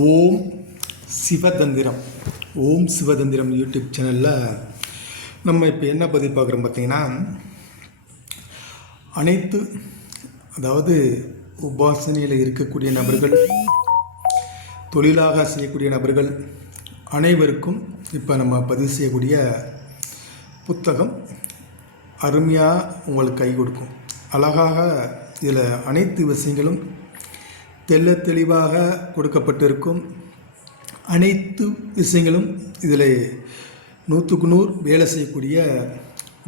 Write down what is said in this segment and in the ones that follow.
ஓம் சிவதந்திரம். ஓம் சிவதந்திரம் YouTube சேனலில் நம்ம இப்போ என்ன பதிவு பார்க்குறோம் பார்த்தீங்கன்னா அனைத்து அதாவது உபாசனையில் இருக்கக்கூடிய நபர்கள் தொழிலாக செய்யக்கூடிய நபர்கள் அனைவருக்கும் இப்போ நம்ம பதிவு செய்யக்கூடிய புத்தகம் அருமையாக உங்களுக்கு கை கொடுக்கும். அழகாக இதில் அனைத்து விஷயங்களும் தெள்ள தெளிவாக கொடுக்கப்பட்டிருக்கும் அனைத்து விஷயங்களும் இதில் நூற்றுக்கு நூறு வேலை செய்யக்கூடிய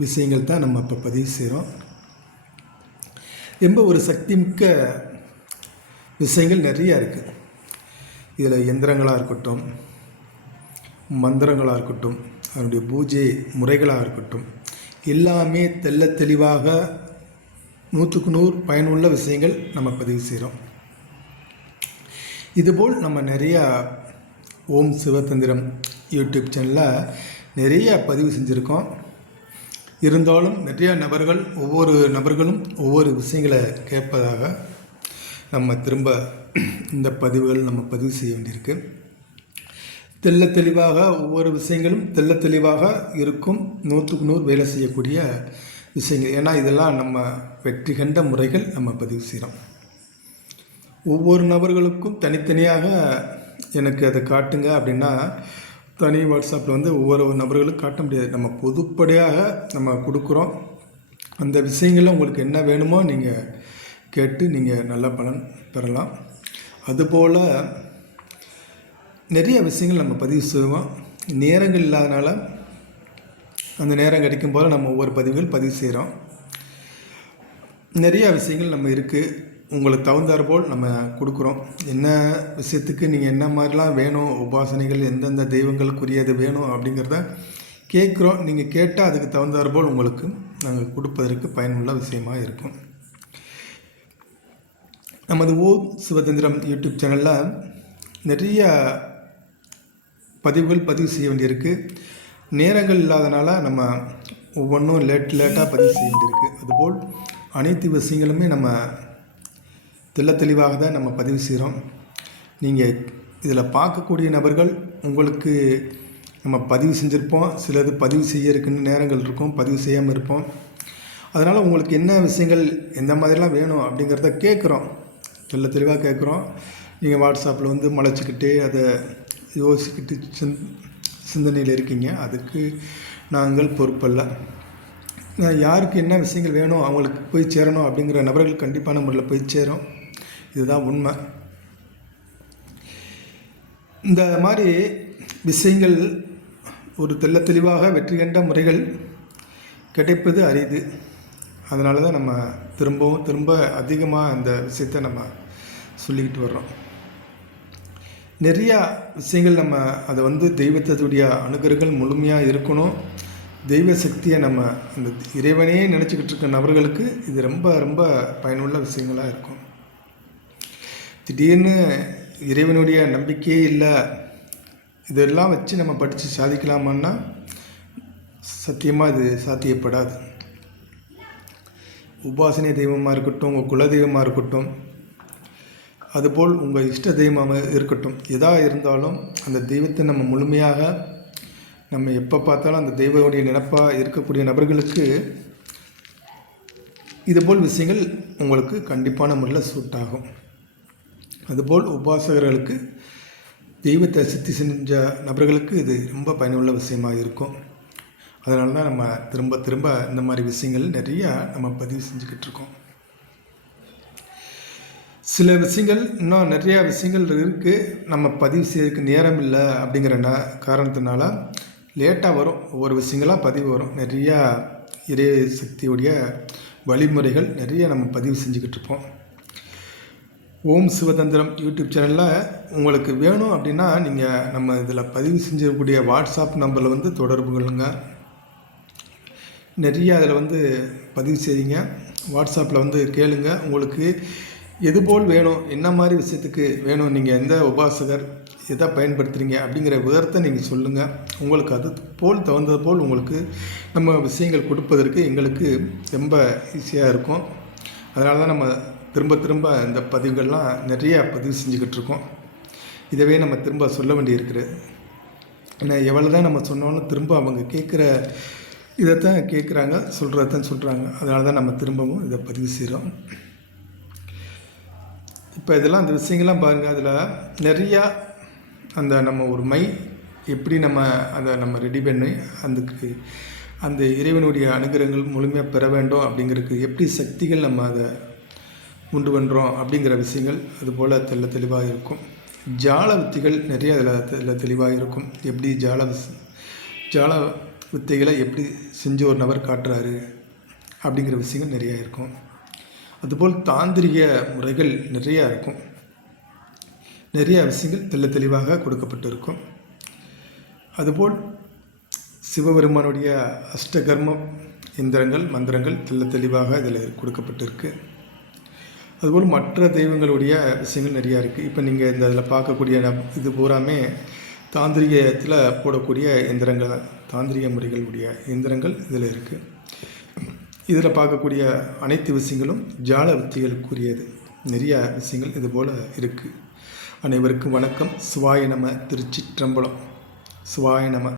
விஷயங்கள் தான் நம்ம இப்போ பதிவு செய்கிறோம். ரொம்ப ஒரு சக்திமிக்க விஷயங்கள் நிறையா இருக்குது இதில் எந்திரங்களாக இருக்கட்டும் மந்திரங்களாக இருக்கட்டும் அதனுடைய பூஜை முறைகளாக இருக்கட்டும் எல்லாமே தெள்ள தெளிவாக நூற்றுக்கு நூறு பயனுள்ள விஷயங்கள் நம்ம பதிவு செய்கிறோம். இதுபோல் நம்ம நிறையா ஓம் சிவதந்திரம் யூடியூப் சேனலில் நிறைய பதிவு செஞ்சுருக்கோம். இருந்தாலும் நிறைய நபர்கள் ஒவ்வொரு நபர்களும் ஒவ்வொரு விஷயங்களை கேட்பதாக நம்ம திரும்ப இந்த பதிவுகள் நம்ம பதிவு செய்ய வேண்டியிருக்கு. தெள்ள தெளிவாக ஒவ்வொரு விஷயங்களும் தெல்ல தெளிவாக இருக்கும் நூற்றுக்கு நூறு வேலை செய்யக்கூடிய விஷயங்கள். ஏன்னா இதெல்லாம் நம்ம வெற்றி கண்ட முறைகள் நம்ம பதிவு செய்கிறோம் ஒவ்வொரு நபர்களுக்கும் தனித்தனியாக எனக்கு அதை காட்டுங்க அப்படின்னா தனி வாட்ஸ்அப்பில் வந்து ஒவ்வொரு நபர்களுக்கும் காட்ட முடியாது. நம்ம பொதுப்படையாக நம்ம கொடுக்குறோம். அந்த விஷயங்களில் உங்களுக்கு என்ன வேணுமோ நீங்கள் கேட்டு நீங்கள் நல்ல பலன் பெறலாம். அதுபோல் நிறைய விஷயங்கள் நம்ம பதிவு செய்வோம். நேரங்கள் இல்லாதனால அந்த நேரம் கிடைக்கும் போது நம்ம ஒவ்வொரு பதிவுகள் பதிவு செய்கிறோம் நிறையா விஷயங்கள் நம்ம இருக்குது உங்களுக்கு தகுந்தாற் போல் நம்ம கொடுக்குறோம். என்ன விஷயத்துக்கு நீங்கள் என்ன மாதிரிலாம் வேணும் உபாசனைகள் எந்தெந்த தெய்வங்களுக்குரியது வேணும் அப்படிங்கிறத கேட்குறோம். நீங்கள் கேட்டால் அதுக்கு தகுந்தாற் போல் உங்களுக்கு நாங்கள் கொடுப்பதற்கு பயனுள்ள விஷயமாக இருக்கும். நமது ஓ சிவதந்திரம் யூடியூப் சேனலில் நிறைய பதிவுகள் பதிவு செய்ய வேண்டியிருக்கு. நேரங்கள் இல்லாதனால நம்ம ஒவ்வொன்றும் லேட் லேட்டாக பதிவு செய்ய வேண்டியிருக்கு. அதுபோல் அனைத்து விஷயங்களுமே நம்ம தெள்ள தெளிவாக தான் நம்ம பதிவு செய்கிறோம் நீங்கள் இதில் பார்க்கக்கூடிய நபர்கள் உங்களுக்கு நம்ம பதிவு செஞ்சுருப்போம். சிலது பதிவு செய்ய இருக்குன்னு நேரங்கள் இருக்கும். பதிவு செய்யாமல் இருப்போம். அதனால் உங்களுக்கு என்ன விஷயங்கள் எந்த மாதிரிலாம் வேணும் அப்படிங்கிறத கேட்குறோம். தெள்ள தெளிவாக கேட்குறோம். நீங்கள் வாட்ஸ்அப்பில் வந்து மலைச்சிக்கிட்டே அதை யோசிச்சுக்கிட்டு சிந் சிந்தனையில் இருக்கீங்க. அதுக்கு நாங்கள் பொறுப்பல்ல. யாருக்கு என்ன விஷயங்கள் வேணும் அவங்களுக்கு போய் சேரணும் அப்படிங்கிற நபர்கள் கண்டிப்பான முறையில் போய் சேரும். இதுதான் உண்மை. இந்த மாதிரி விஷயங்கள் ஒரு தெள்ள தெளிவாக வெற்றி கண்ட முறைகள் கிடைப்பது அரிது. அதனால தான் நம்ம திரும்பவும் திரும்ப அதிகமாக அந்த விஷயத்தை நம்ம சொல்லிக்கிட்டு வர்றோம். நிறையா விஷயங்கள் நம்ம அதை வந்து தெய்வத்ததுடைய அணுகர்கள் முழுமையாக இருக்கணும். தெய்வ சக்தியை நம்ம அந்த இறைவனையே நினச்சிக்கிட்டு இருக்க நபர்களுக்கு இது ரொம்ப ரொம்ப பயனுள்ள விஷயங்களாக இருக்கும். திடீர்னு இறைவனுடைய நம்பிக்கையே இல்லை. இதெல்லாம் வச்சு நம்ம படித்து சாதிக்கலாமான்னா சத்தியமாக இது சாத்தியப்படாது. உபாசனை தெய்வமாக இருக்கட்டும் உங்கள் குல தெய்வமாக இருக்கட்டும் அதுபோல் உங்கள் இஷ்ட தெய்வமாக இருக்கட்டும் எதாக இருந்தாலும் அந்த தெய்வத்தை நம்ம முழுமையாக நம்ம எப்போ பார்த்தாலும் அந்த தெய்வனுடைய நினப்பாக இருக்கக்கூடிய நபர்களுக்கு இதுபோல் விஷயங்கள் உங்களுக்கு கண்டிப்பான முறையில் சூட் ஆகும். அதுபோல் உபாசகர்களுக்கு தெய்வத்தை சித்தி செஞ்ச நபர்களுக்கு இது ரொம்ப பயனுள்ள விஷயமாக இருக்கும். அதனால தான் நம்ம திரும்ப திரும்ப இந்த மாதிரி விஷயங்கள் நிறையா நம்ம பதிவு செஞ்சுக்கிட்டு இருக்கோம். சில விஷயங்கள் இன்னும் நிறையா விஷயங்கள் இருக்குது நம்ம பதிவு செய்யறதுக்கு நேரம் இல்லை அப்படிங்கிற ந காரணத்தினால லேட்டாக வரும். ஒவ்வொரு விஷயங்களாக பதிவு வரும். நிறையா இறை சக்தியுடைய வழிமுறைகள் நிறைய நம்ம பதிவு செஞ்சுக்கிட்டு இருப்போம். ஓம் சிவதந்திரம் யூடியூப் சேனலில் உங்களுக்கு வேணும் அப்படின்னா நீங்கள் நம்ம இதில் பதிவு செஞ்சக்கூடிய வாட்ஸ்அப் நம்பரில் வந்து தொடர்பு கொள்ளுங்க. நிறைய அதில் வந்து பதிவு செய்யுங்க வாட்ஸ்அப்பில் வந்து கேளுங்க. உங்களுக்கு எது போல் வேணும் என்ன மாதிரி விஷயத்துக்கு வேணும் நீங்கள் எந்த உபாசகர் எதை பயன்படுத்துகிறீங்க அப்படிங்கிற விவரத்தை நீங்கள் சொல்லுங்கள் உங்களுக்கு அது போல் தகுந்தது போல் உங்களுக்கு நம்ம விஷயங்கள் கொடுப்பதற்கு எங்களுக்கு ரொம்ப ஈஸியாக இருக்கும். அதனால தான் நம்ம திரும்ப திரும்ப இந்த பதிவுகள்லாம் நிறையா பதிவு செஞ்சுக்கிட்டு இருக்கோம். இதவே நம்ம திரும்ப சொல்ல வேண்டியிருக்குது. ஏன்னா எவ்வளோ தான் நம்ம சொன்னாலும் திரும்ப அவங்க கேட்குற இதைத்தான் கேட்குறாங்க சொல்கிறதான் சொல்கிறாங்க அதனால தான் நம்ம திரும்பவும் இதை பதிவு செய்கிறோம் இப்போ இதெல்லாம் அந்த விஷயங்கள்லாம் பாருங்கள் அதில் நிறையா அந்த நம்ம ஒரு மை எப்படி நம்ம அதை நம்ம ரெடி பண்ணி அதுக்கு அந்த இறைவனுடைய அனுகிரகங்கள் முழுமையாக பெற வேண்டும் அப்படிங்கிறதுக்கு எப்படி சக்திகள் நம்ம அதை உண்டு பண்ணுறோம் அப்படிங்கிற விஷயங்கள் அதுபோல் தெள்ள தெளிவாக இருக்கும். ஜால வித்திகள் நிறைய அதில் தெள்ள தெளிவாக இருக்கும். எப்படி ஜால ஜால வித்தைகளை எப்படி செஞ்சு ஒரு நபர் காட்டுறாரு அப்படிங்கிற விஷயங்கள் நிறையா இருக்கும். அதுபோல் தாந்திரிக முறைகள் நிறையா இருக்கும். நிறைய விஷயங்கள் தெள்ள தெளிவாக கொடுக்கப்பட்டிருக்கும். அதுபோல் சிவபெருமானுடைய அஷ்டகர்ம எந்திரங்கள் மந்திரங்கள் தெல்ல தெளிவாக இதில் கொடுக்கப்பட்டிருக்கு. அதுபோல் மற்ற தெய்வங்களுடைய விஷயங்கள் நிறையா இருக்குது இப்போ நீங்கள் இந்த இதில் பார்க்கக்கூடிய இது பூராமே தாந்திரிகத்தில் போடக்கூடிய எந்திரங்கள் தாந்திரிக முறைகளுடைய எந்திரங்கள் இதில் இருக்குது இதில் பார்க்கக்கூடிய அனைத்து விஷயங்களும் ஜால வித்திகளுக்குரியது நிறைய விஷயங்கள் இது போல் இருக்குது அனைவருக்கும் வணக்கம். சுவாய நம திருச்சிற்றம்பலம். சுவாய நம